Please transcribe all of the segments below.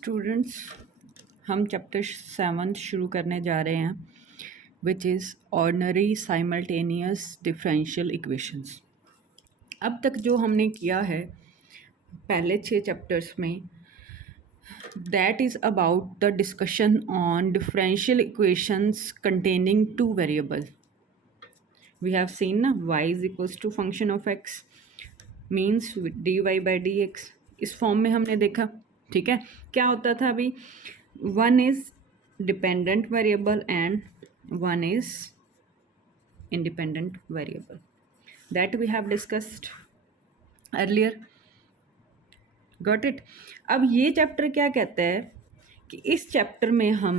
Students, हम chapter 7 शुरू करने जा रहे हैं, which is ordinary simultaneous differential equations. अब तक जो हमने किया है पहले 6 चैप्टर्स में, that is about the discussion on differential equations containing 2 variable. We have seen ना y is equals to function of x means dy/dx। इस फॉर्म में हमने देखा, ठीक है। क्या होता था अभी, one is dependent variable and one is independent variable, that we have discussed earlier. Got it. अब ये चैप्टर क्या कहता है कि इस चैप्टर में हम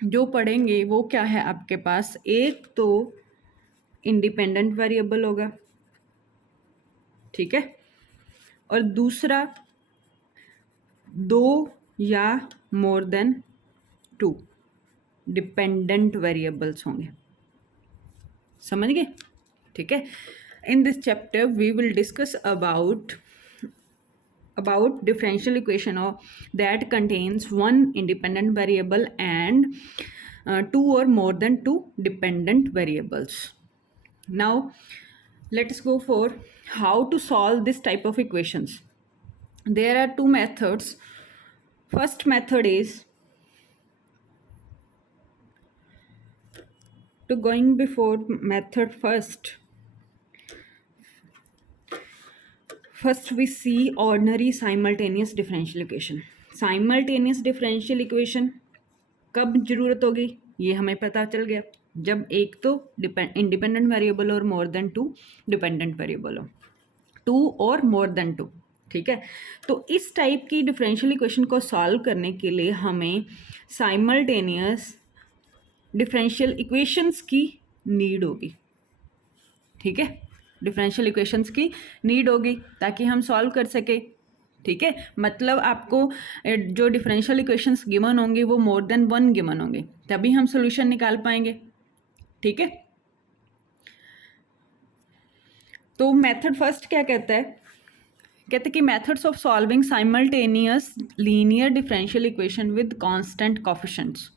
जो पढ़ेंगे वो क्या है, आपके पास एक तो इंडिपेंडेंट वेरिएबल होगा, ठीक है, और दूसरा 2 या मोर देन 2 डिपेंडेंट वेरिएबल्स होंगे। समझ गए, ठीक है। In this chapter we will discuss about differential equation that contains one independent variable and 2 or more than 2 dependent variables. Now let's go for how to solve this type of equations. There are 2 methods. First method is to going before method first we see ordinary simultaneous differential equation. Simultaneous differential equation कब जरूरत होगी, ये हमें पता चल गया, जब एक तो इंडिपेंडेंट वेरिएबल और मोर देन 2 डिपेंडेंट वेरिएबल हो, 2 और मोर देन 2, ठीक है। तो इस टाइप की डिफरेंशियल इक्वेशन को सॉल्व करने के लिए हमें साइमल्टेनियस डिफरेंशियल इक्वेशंस की नीड होगी, ठीक है। डिफरेंशियल इक्वेशंस की नीड होगी ताकि हम सॉल्व कर सके, ठीक है। मतलब आपको जो डिफरेंशियल इक्वेशंस गिवन होंगे वो मोर देन 1 गिवन होंगे, तभी हम सॉल्यूशन निकाल पाएंगे, ठीक है। तो मेथड फर्स्ट क्या कहता है, कहते कि methods of solving simultaneous linear differential equation with constant coefficients,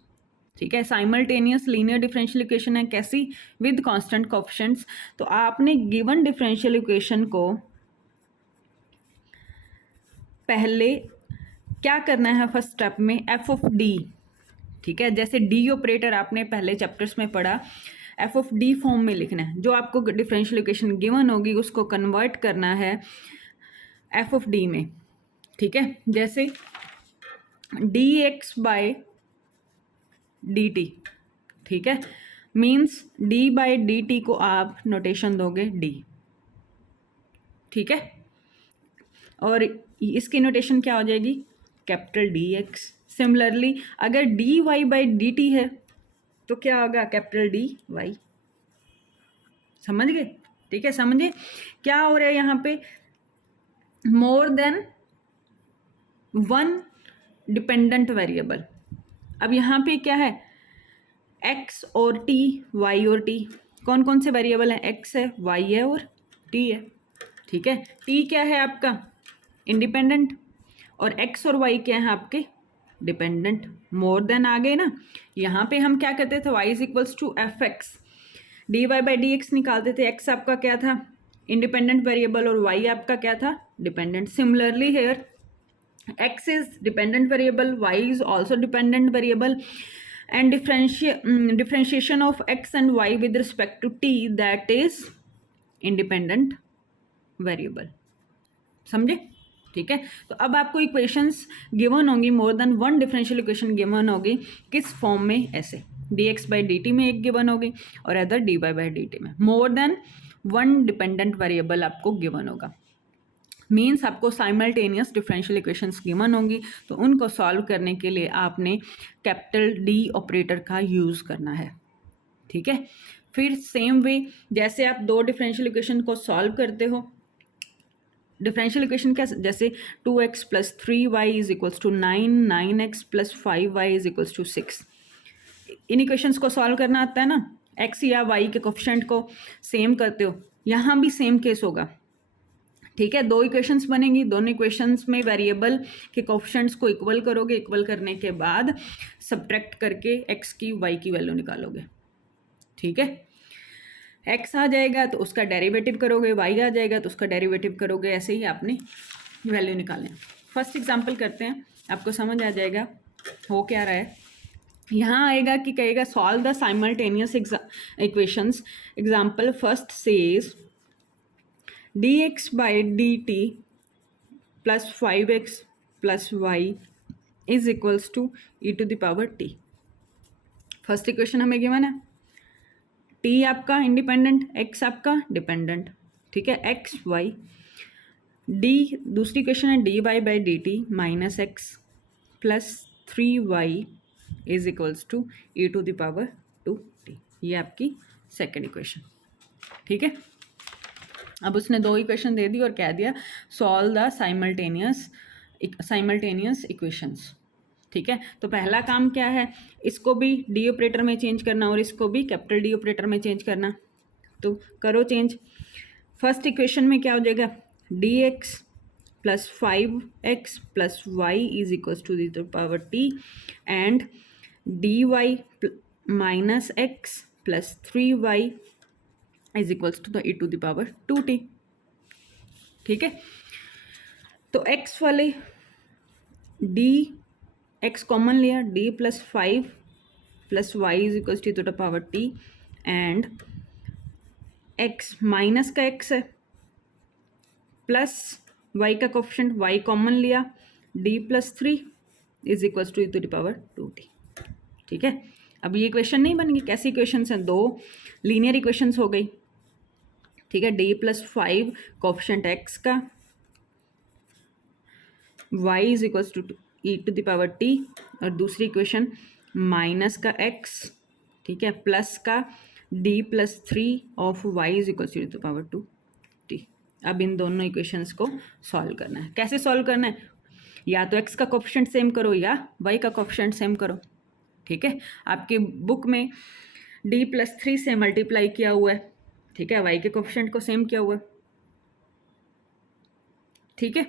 ठीक है। साइमल्टेनियस लीनियर डिफरेंशियल इक्वेशन है कैसी, विद कांस्टेंट कोफिशिएंट्स। तो आपने गिवन डिफरेंशियल इक्वेशन को पहले क्या करना है, फर्स्ट स्टेप में एफ ऑफ डी, ठीक है। जैसे डी ऑपरेटर आपने पहले चैप्टर्स में पढ़ा, एफ ऑफ डी फॉर्म में लिखना है। जो आपको डिफरेंशियल इक्वेशन गिवन होगी उसको कन्वर्ट करना है एफ ऑफ डी में, ठीक है। जैसे d x by d t, ठीक है, means d by d t को आप नोटेशन दोगे डी, ठीक है। और इसकी नोटेशन क्या हो जाएगी, कैपिटल डी एक्स। सिमिलरली अगर d y by d t है तो क्या होगा, कैपिटल डी वाई। समझ गए, ठीक है। समझे क्या हो रहा है यहाँ पे, मोर देन 1 डिपेंडेंट वेरिएबल। अब यहाँ पे क्या है, x और t, y और t, कौन कौन से वेरिएबल हैं, x है, y है और t है, ठीक है। t क्या है आपका इंडिपेंडेंट और x और y क्या है आपके डिपेंडेंट। मोर देन आ गए ना, यहाँ पे हम क्या कहते थे, y is equals to f x, d y by d x निकालते थे। x आपका क्या था इंडिपेंडेंट वेरिएबल और y आपका क्या था dependent. Similarly here x is dependent variable, y is also dependent variable, and differentiation of x and y with respect to t, that is independent variable। समझे, ठीक है। तो अब आपको इक्वेशंस गिवन होंगी, more than 1 differential equation given होगी, किस form में, ऐसे dx बाई डी टी में एक गिवन होगी और other dy by d T में। मोर देन 1 डिपेंडेंट वेरिएबल आपको गिवन होगा, मीन्स आपको साइमल्टेनियस डिफरेंशियल इक्वेशंस गिवन होंगी, तो उनको सॉल्व करने के लिए आपने कैपिटल डी ऑपरेटर का यूज़ करना है, ठीक है। फिर सेम वे जैसे आप 2 डिफरेंशियल इक्वेशन को सॉल्व करते हो, डिफरेंशियल इक्वेशन क्या, जैसे 2x plus 3y is equals to 9, 9x plus 5y is equals to 6। इन इक्वेशंस को सॉल्व करना आता है ना, x या y के कोफिशिएंट को सेम करते हो, यहाँ भी सेम केस होगा, ठीक है, दो इक्वेशंस बनेंगी, दोनों इक्वेशंस में वेरिएबल के कोफिशिएंट्स को इक्वल करोगे, इक्वल करने के बाद सब्ट्रैक्ट करके एक्स की वाई की वैल्यू निकालोगे। ठीक है, एक्स आ जाएगा तो उसका डेरिवेटिव करोगे, वाई आ जाएगा तो उसका डेरिवेटिव करोगे, ऐसे ही आपने वैल्यू निकालें। फर्स्ट एग्जांपल करते हैं, आपको समझ आ जाएगा हो क्या रहा है। यहाँ आएगा कि कहेगा solve the simultaneous equations. Example first says dx by dt plus 5x plus y is equals to e to the power t। First equation हमें गिवन है, t आपका इंडिपेंडेंट, x आपका डिपेंडेंट। ठीक है, x y d, दूसरी equation है dy by dt minus x plus 3y is equals to e to the power 2t। ये आपकी सेकेंड इक्वेशन। ठीक है, अब उसने दो इक्वेशन दे दी और कह दिया सॉल्व द साइमल्टेनियस इक्वेशंस। ठीक है, तो पहला काम क्या है, इसको भी डी ऑपरेटर में चेंज करना और इसको भी कैपिटल डी ऑपरेटर में चेंज करना। तो करो चेंज। फर्स्ट इक्वेशन में क्या हो जाएगा, d x plus 5x plus y is equals to the power t and d y minus x plus 3y is equals to the e to the power 2t। ठीक है, तो x वाले d x common लिया, d plus 5 plus y is equals to the power t and x minus का x है plus y का coefficient y common लिया, d plus 3 is equals to the power 2t। ठीक है, अब ये इक्वेशन नहीं बन गई, कैसी इक्वेशंस हैं, दो लीनियर इक्वेशंस हो गई। ठीक है, डी प्लस 5 कोफिशिएंट एक्स का, y is equals to e to the power t, और दूसरी इक्वेशन माइनस का x, ठीक है, प्लस का d plus 3 of y is equals to the power 2t। अब इन दोनों इक्वेशंस को सॉल्व करना है। कैसे सॉल्व करना है, या तो x का कोफिशिएंट सेम करो या y का कोफिशिएंट सेम करो। ठीक है, आपकी बुक में d प्लस 3 से मल्टीप्लाई किया हुआ है। ठीक है, y के कोफिशिएंट को सेम किया हुआ है। ठीक है,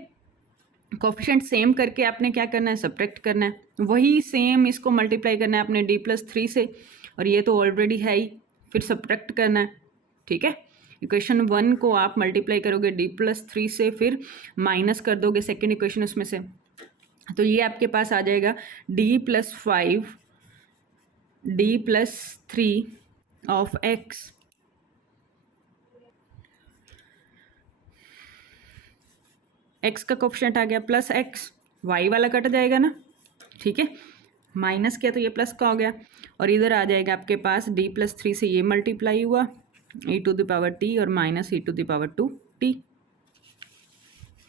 कोफिशिएंट सेम करके आपने क्या करना है, सब्ट्रैक्ट करना है, वही सेम इसको मल्टीप्लाई करना है आपने d प्लस 3 से, और ये तो ऑलरेडी है ही, फिर सब्ट्रैक्ट करना है। ठीक है, इक्वेशन 1 को आप मल्टीप्लाई करोगे d प्लस 3 से, फिर माइनस कर दोगे सेकेंड इक्वेशन उसमें से, तो ये आपके पास आ जाएगा d plus 5 d plus 3 of x x का कोफिशिएंट आ गया प्लस x, y वाला कट जाएगा ना। ठीक है, माइनस किया तो ये प्लस का हो गया, और इधर आ जाएगा आपके पास d प्लस 3 से ये मल्टीप्लाई हुआ e to the power t और minus e to the power 2t।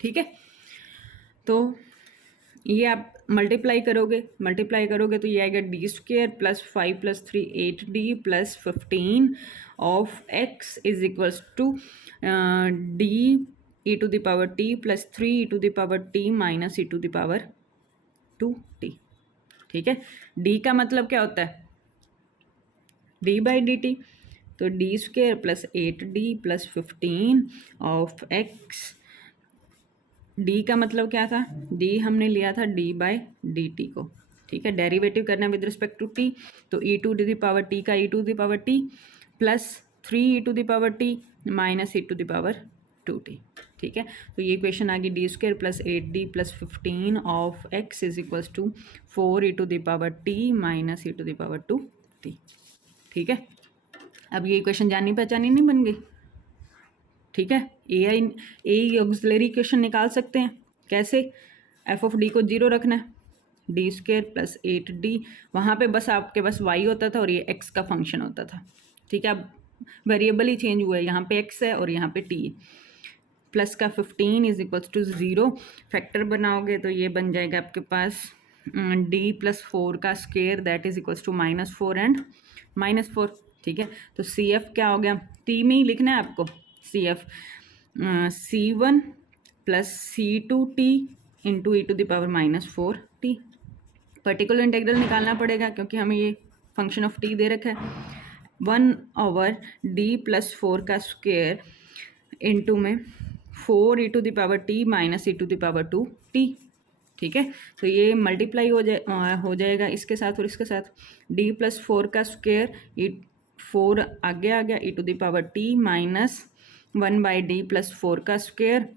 ठीक है, तो ये आप मल्टीप्लाई करोगे तो ये आएगा d square plus 5 plus 3 8d plus 15 of x is equals to d e to the power t plus 3 e to the power t minus e to the power 2t। ठीक है, d का मतलब क्या होता है, d बाई डी टी, तो D square plus 8d plus 15 of x, d का मतलब क्या था, d हमने लिया था d बाई डी टी को। ठीक है, डेरिवेटिव करना विद रिस्पेक्ट टू t, तो e to the power t का e to the power t plus 3 e to the power t minus e to the power 2t। ठीक है, तो ये इक्वेशन आ गई d square plus 8d plus 15 of x is equals to 4 e to the power t minus e to the power 2t। ठीक है, अब ये इक्वेशन जानी पहचानी नहीं बन गई। ठीक है, ए ऑक्सिलरी इक्वेशन निकाल सकते हैं। कैसे, एफ ऑफ डी को 0 रखना है, डी स्क्वेयर प्लस 8d, वहाँ पे बस आपके पास y होता था और ये x का फंक्शन होता था। ठीक है, अब वेरिएबल ही चेंज हुआ है, यहाँ पे x है और यहाँ पे t है। प्लस का 15 इज इक्वल्स टू 0, फैक्टर बनाओगे तो ये बन जाएगा आपके पास d प्लस 4 का square that is equals to -4 and -4। ठीक है, तो सी एफ क्या हो गया, t में ही लिखना है आपको, C F C1 plus C2t into e to the power -4t। Particular integral निकालना पड़ेगा क्योंकि हमें ये फंक्शन ऑफ t दे रखा है। 1/d प्लस 4 का स्क्वेयर इंटू में 4 e to the power t minus e to the power 2 t. ठीक है, तो ये मल्टीप्लाई हो जाएगा इसके साथ और इसके साथ। डी प्लस 4 का स्क्वेयर, ई 4 आगे आ गया, e to the power t minus 1 by d plus 4 का स्क्वेयर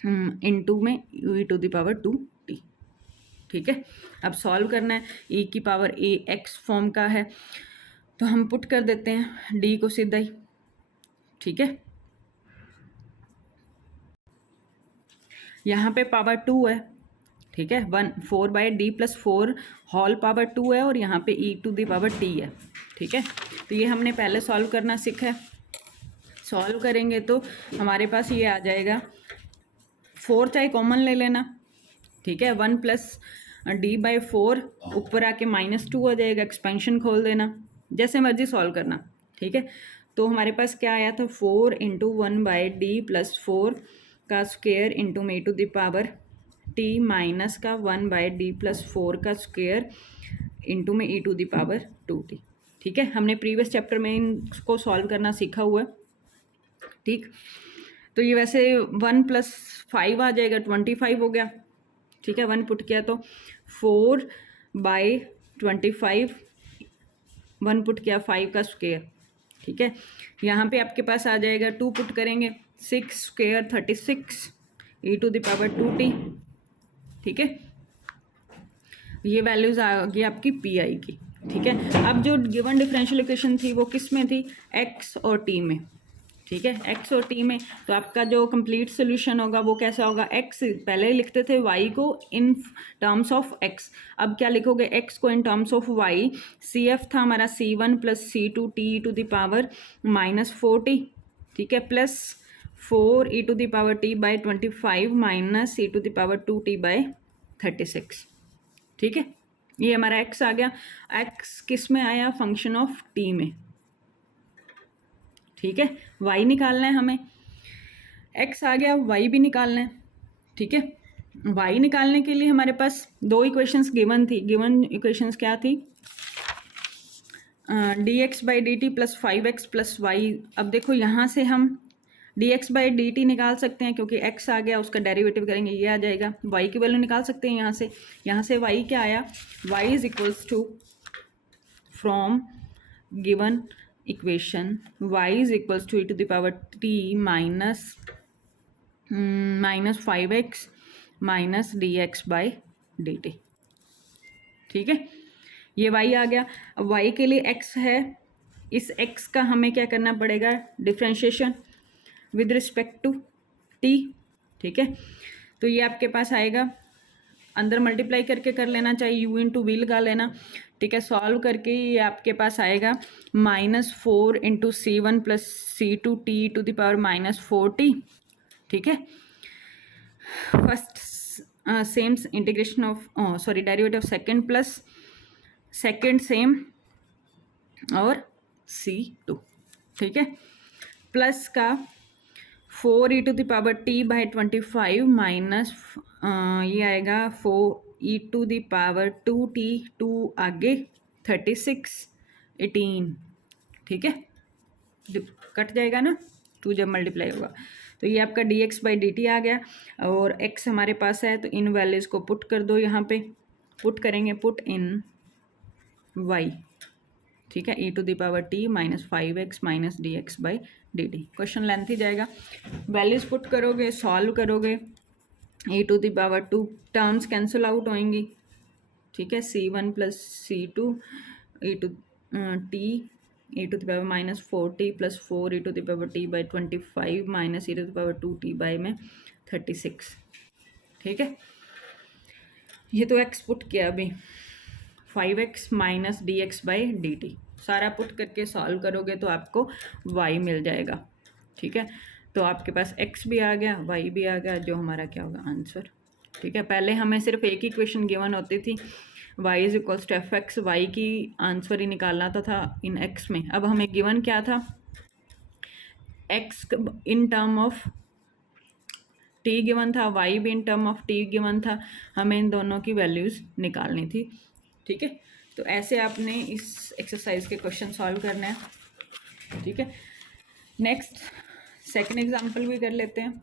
इनटू में e to the power 2 t. ठीक है, अब सॉल्व करना है। ई की पावर ए एक्स फॉर्म का है, तो हम पुट कर देते हैं डी को सीधा ही। ठीक है, यहाँ पे पावर 2 है। ठीक है, 4 by d plus 4 whole power 2 है और यहाँ पे e to the power t है। ठीक है, तो ये हमने पहले सॉल्व करना सीखा है। सॉल्व करेंगे तो हमारे पास ये आ जाएगा, 4 चाहे कॉमन ले लेना। ठीक है, 1 प्लस डी बाई 4 ऊपर आके -2 आ जाएगा, एक्सपेंशन खोल देना, जैसे मर्जी सॉल्व करना। ठीक है, तो हमारे पास क्या आया था, 4 इंटू 1 बाई डी प्लस 4 का स्क्वेयर इंटू में e to the power t minus का 1 बाई डी प्लस 4 का स्क्वेयर इंटू में e to the power 2 t. ठीक है, हमने प्रीवियस चैप्टर में इनको सॉल्व करना सीखा हुआ है। ठीक, तो ये वैसे 1 प्लस 5 आ जाएगा, 25 हो गया। ठीक है, 1 पुट किया तो 4 बाई 25, 1 पुट किया 5 का स्क्वेयर। ठीक है, यहाँ पे आपके पास आ जाएगा 2 पुट करेंगे, 6 square 36 e to the power 2 t. ठीक है, ये वैल्यूज आ गई आपकी पी आई की। ठीक है, अब जो गिवन डिफरेंशियल इक्वेशन थी वो किस में थी, एक्स और टी में। ठीक है, एक्स और टी में, तो आपका जो कंप्लीट सोल्यूशन होगा वो कैसा होगा, एक्स पहले लिखते थे वाई को इन टर्म्स ऑफ एक्स, अब क्या लिखोगे, एक्स को in terms of y. C F था हमारा C1 plus C2 t to the power -4 t. ठीक है, plus 4 e to the power t by 25 minus e to the power 2 t by 36। ठीक है, ये हमारा एक्स आ गया। एक्स किस में आया, फंक्शन ऑफ टी में। ठीक है, वाई निकालना है हमें, एक्स आ गया, वाई भी निकालना है। ठीक है, वाई निकालने के लिए हमारे पास 2 इक्वेशंस गिवन थी। गिवन इक्वेशंस क्या थी, d x by d t plus 5x plus y. अब देखो यहाँ से हम d x by d t निकाल सकते हैं, क्योंकि x आ गया, उसका डेरिवेटिव करेंगे, ये आ जाएगा। y की वैल्यू निकाल सकते हैं यहाँ से y क्या आया, y is equals to, from given equation y is equals to e to the power t minus 5x minus d x by d t. ठीक है, ये y आ गया। अब y के लिए x है, इस x का हमें क्या करना पड़ेगा, differentiation with respect to t। ठीक है, तो ये आपके पास आएगा, अंदर मल्टीप्लाई करके कर लेना चाहिए, u इंटू वी लगा लेना। ठीक है, सॉल्व करके ये आपके पास आएगा -4 into C1 plus C2 t to the power -4 t. ठीक है, first same integration of derivative of second plus second same और C2। ठीक है, प्लस का 4 e to the power t by 25 minus ये आएगा 4 e to the power 2 t, 2 आगे 36 18। ठीक है, कट जाएगा ना 2 जब मल्टीप्लाई होगा, तो ये आपका d x by d t आ गया। और एक्स हमारे पास है, तो इन वैल्यूज को पुट कर दो, यहाँ पे पुट करेंगे, पुट इन वाई। ठीक है, e to the power t minus 5x minus d x by d t. Question length ही जाएगा, वैल्यूज पुट करोगे, सॉल्व करोगे, e to the power 2 terms cancel out होएंगी। ठीक है, C1 plus C2 e to t e to the power -4 t plus 4 e to the power t by 25 minus e to the power 2 t by में 36। ठीक है, ये तो x put किया अभी, 5x minus d x by d T, सारा put करके solve करोगे तो आपको y मिल जाएगा। ठीक है, तो आपके पास x भी आ गया, y भी आ गया, जो हमारा क्या होगा आंसर। ठीक है, पहले हमें सिर्फ एक ही क्वेश्चन गिवन होती थी, y is equals to f x, y की आंसर ही निकालना था इन x में। अब हमें गिवन क्या था, x in term of t given था, y भी in term of t given था, हमें इन दोनों की वैल्यूज़ निकालनी थी। ठीक है, तो ऐसे आपने इस एक्सरसाइज के क्वेश्चन सॉल्व करना है। ठीक है, नेक्स्ट सेकंड एग्जांपल भी कर लेते हैं।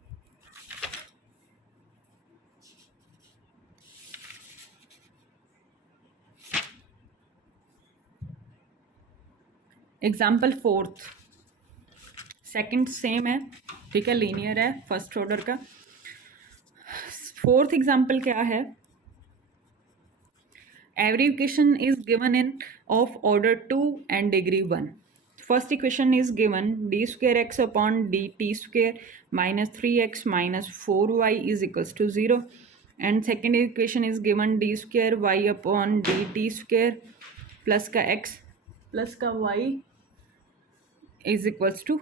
एग्जाम्पल फोर्थ, सेकंड सेम है, ठीक है, लीनियर है फर्स्ट ऑर्डर का। फोर्थ एग्जाम्पल क्या है, every equation is given in of order 2 and degree 1. First equation is given d square x upon dt square minus 3x minus 4y is equals to 0, and second equation is given d square y upon dt square plus का x plus का y is equals to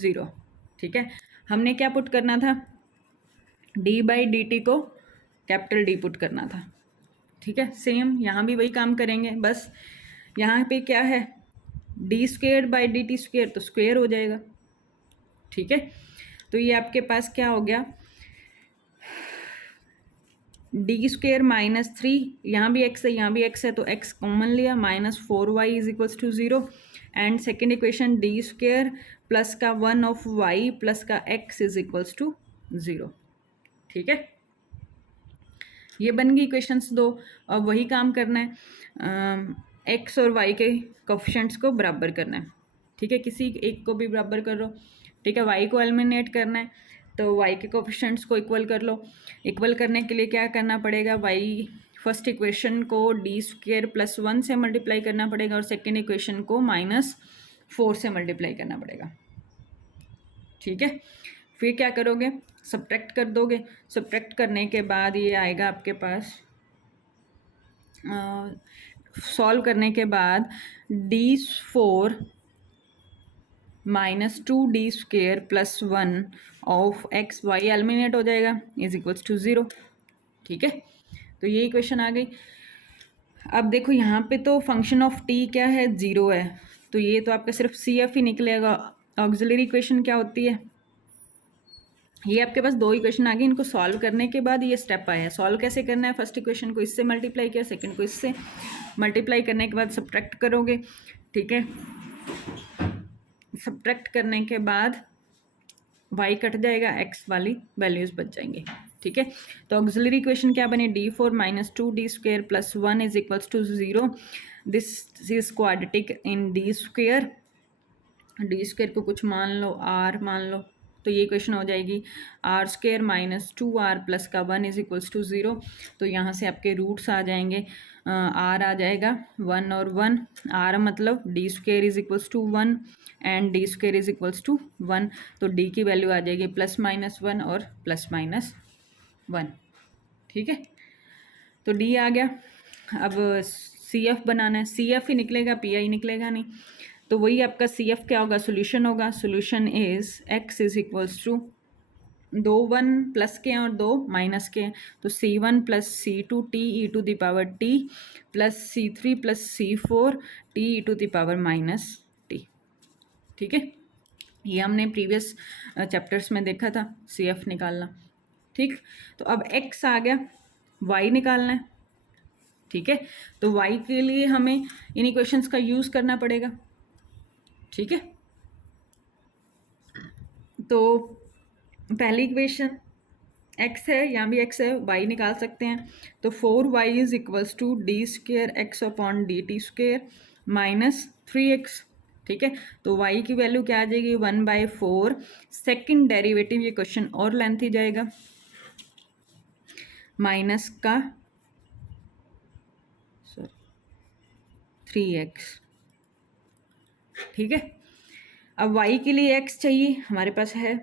0। ठीक है, हमने क्या put करना था, d by d t को capital D put करना था। ठीक है, सेम यहाँ भी वही काम करेंगे, बस यहाँ पे क्या है, D square by d t square तो स्क्वेयर हो जाएगा। ठीक है, तो ये आपके पास क्या हो गया, डी स्क्वेयर माइनस 3, यहाँ भी x है यहाँ भी x है तो x कॉमन लिया, minus 4y is equals to 0, and second equation d square plus का 1 ऑफ y प्लस का x इज इक्वल्स टू 0। ठीक है, ये बन गई इक्वेशंस दो। अब वही काम करना है, एक्स और वाई के कोफिशिएंट्स को बराबर करना है। ठीक है, किसी एक को भी बराबर कर लो। ठीक है, वाई को एलिमिनेट करना है तो वाई के कोफिशिएंट्स को इक्वल कर लो। इक्वल करने के लिए क्या करना पड़ेगा, वाई फर्स्ट इक्वेशन को डी स्क्वेयर प्लस 1 से मल्टीप्लाई करना पड़ेगा और सेकेंड इक्वेशन को माइनस 4 से मल्टीप्लाई करना पड़ेगा। ठीक है, फिर क्या करोगे, सब्ट्रैक्ट कर दोगे। सब्ट्रैक्ट करने के बाद ये आएगा आपके पास, सॉल्व करने के बाद d4 minus 2d square plus 1 of x y eliminate हो जाएगा इज इक्वल्स टू 0। ठीक है, तो ये इक्वेशन आ गई। अब देखो यहाँ पे तो फंक्शन ऑफ t क्या है, 0 है, तो ये तो आपका सिर्फ CF ही निकलेगा। ऑक्सिलरी इक्वेशन क्या होती है, ये आपके पास दो इक्वेशन आ गई, इनको सॉल्व करने के बाद ये स्टेप आया है। सॉल्व कैसे करना है, फर्स्ट इक्वेशन को इससे मल्टीप्लाई किया, सेकंड को इससे मल्टीप्लाई करने के बाद सब्ट्रैक्ट करोगे। ठीक है, सब्ट्रैक्ट करने के बाद y कट जाएगा, x वाली वैल्यूज बच जाएंगे। ठीक है, तो ऑक्सिलरी इक्वेशन क्या बनी, d4 minus 2d square plus 1 is equals to 0। This is quadratic in d square, d square को कुछ मान लो, r मान लो, तो ये इक्वेशन हो जाएगी are square minus 2r plus का 1 इज इक्वल्स टू 0। तो यहाँ से आपके रूट्स आ जाएंगे, r आ जाएगा 1 और 1, r मतलब d square is equals to 1 and d square is equals to 1, तो d की वैल्यू आ जाएगी प्लस माइनस 1 और प्लस माइनस 1। ठीक है, तो d आ गया। अब CF बनाना है, CF ही निकलेगा, PI निकलेगा नहीं, तो वही आपका CF क्या होगा, सोल्यूशन होगा। Solution is x is equals to 2 1 plus के हैं और 2 माइनस के हैं, तो C1 plus C2 t e to the power t plus C3 plus C4 t e to the power minus t। ठीक है, ये हमने प्रीवियस चैप्टर्स में देखा था CF निकालना। ठीक, तो अब x आ गया, y निकालना है। ठीक है, तो y के लिए हमें इन इक्वेशंस का यूज़ करना पड़ेगा। ठीक है, तो पहली इक्वेशन x है, यहाँ भी x है, y निकाल सकते हैं, तो 4y is equals to d square x upon d t square minus 3x। ठीक है, तो y की वैल्यू क्या आ जाएगी, 1/4। सेकेंड डेरिवेटिव, ये क्वेश्चन और लेंथी जाएगा, माइनस का 3x। ठीक है, अब y के लिए x चाहिए, हमारे पास है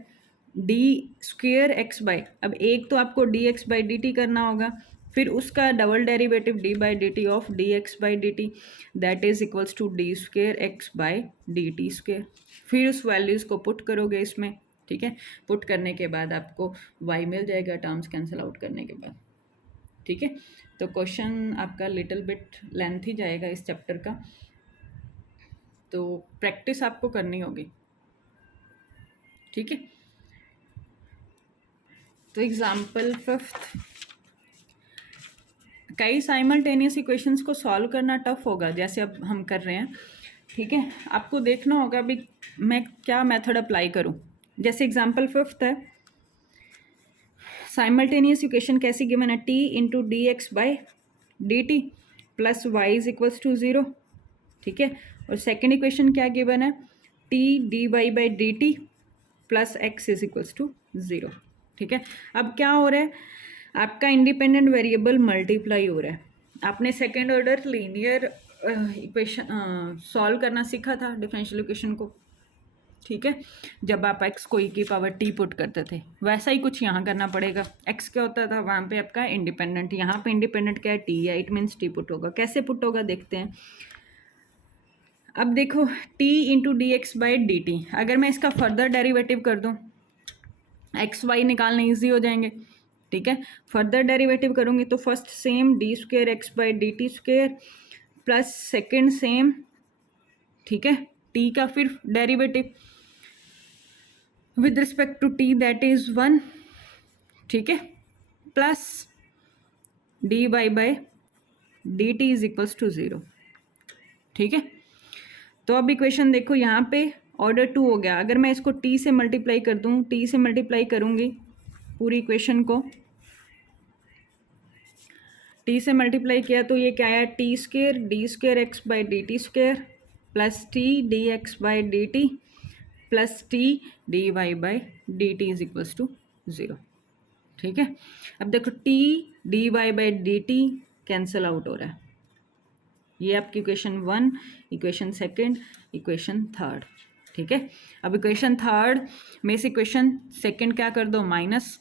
डी स्क्वेयर एक्स बाई, अब एक तो आपको d x by d t करना होगा, फिर उसका double derivative d by d t of d x by d t, that is equals to d square x by d t square. फिर उस वैल्यूज़ को पुट करोगे इसमें। ठीक है, पुट करने के बाद आपको y मिल जाएगा, टर्म्स कैंसिल आउट करने के बाद। ठीक है, तो क्वेश्चन आपका लिटिल बिट लेंथ ही जाएगा इस चैप्टर का, तो प्रैक्टिस आपको करनी होगी। ठीक है, तो एग्जाम्पल 5, कई साइमल्टेनियस इक्वेशंस को सॉल्व करना टफ होगा जैसे अब हम कर रहे हैं। ठीक है, आपको देखना होगा अभी मैं क्या मेथड अप्लाई करूं। जैसे एग्जाम्पल 5 है, साइमल्टेनियस इक्वेशन कैसी गिवन है, t into d x by d t plus y is equals to 0। ठीक है, और सेकेंड इक्वेशन क्या गिवन है, t d y by d t plus x is equals to 0। ठीक है, अब क्या हो रहा है, आपका इंडिपेंडेंट वेरिएबल मल्टीप्लाई हो रहा है। आपने second order linear equation solve करना सीखा था डिफरेंशियल इक्वेशन को, ठीक है, जब आप x को e की पावर t पुट करते थे, वैसा ही कुछ यहाँ करना पड़ेगा। x क्या होता था वहाँ पे आपका इंडिपेंडेंट, यहाँ पे इंडिपेंडेंट क्या है, t है, इट मीन्स t पुट होगा। कैसे पुट होगा देखते हैं। अब देखो t into d x by d T, अगर मैं इसका फर्दर डेरिवेटिव कर दूँ, एक्स वाई निकालना ईजी हो जाएंगे। ठीक है, फर्दर डेरिवेटिव करूँगी तो first sem D square x by d t square plus second same, ठीक है, t का फिर derivative with respect to t that is 1, ठीक है, plus dy by dt is equals to 0। ठीक है, तो अब इक्वेशन देखो यहाँ पे ऑर्डर 2 हो गया। अगर मैं इसको t से मल्टीप्लाई कर दूँ, t से मल्टीप्लाई करूँगी पूरी इक्वेशन को, t से मल्टीप्लाई किया तो ये क्या आया, t square d square x by d t square plus t d x by d t plus t d y by d t is equals to 0। ठीक है, अब देखो t d y by d t cancel out हो रहा है। ये आपकी equation 1, equation second, equation third. ठीक है, अब इक्वेशन थर्ड में से इक्वेशन सेकंड क्या कर दो, माइनस।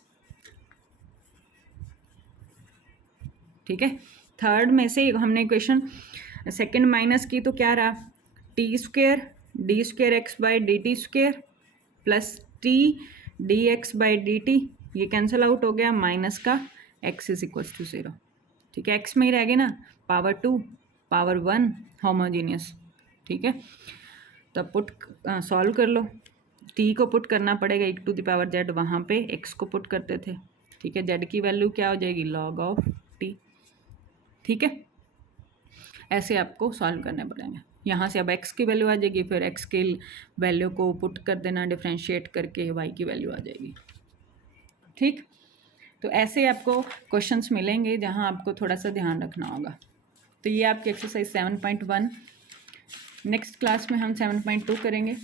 ठीक है, थर्ड में से हमने इक्वेशन सेकंड माइनस की तो क्या रहा, T square d square x by d t square plus t d x by d T, ये कैंसिल आउट हो गया, माइनस का एक्स इज इक्वल्स टू 0। ठीक है, एक्स में ही रह गए ना, पावर 2 पावर 1 होमोजीनियस। ठीक है, तो पुट सॉल्व कर लो, टी को पुट करना पड़ेगा e to the power z, वहाँ पे एक्स को पुट करते थे। ठीक है, जेड की वैल्यू क्या हो जाएगी, लॉग ऑफ टी। ठीक है, ऐसे आपको सॉल्व करने पड़ेंगे। यहाँ से अब x की वैल्यू आ जाएगी, फिर x की वैल्यू को पुट कर देना, डिफ्रेंशिएट करके y की वैल्यू आ जाएगी। ठीक, तो ऐसे आपको क्वेश्चंस मिलेंगे जहाँ आपको थोड़ा सा ध्यान रखना होगा। तो ये आपकी एक्सरसाइज 7.1। नेक्स्ट क्लास में हम 7.2 करेंगे।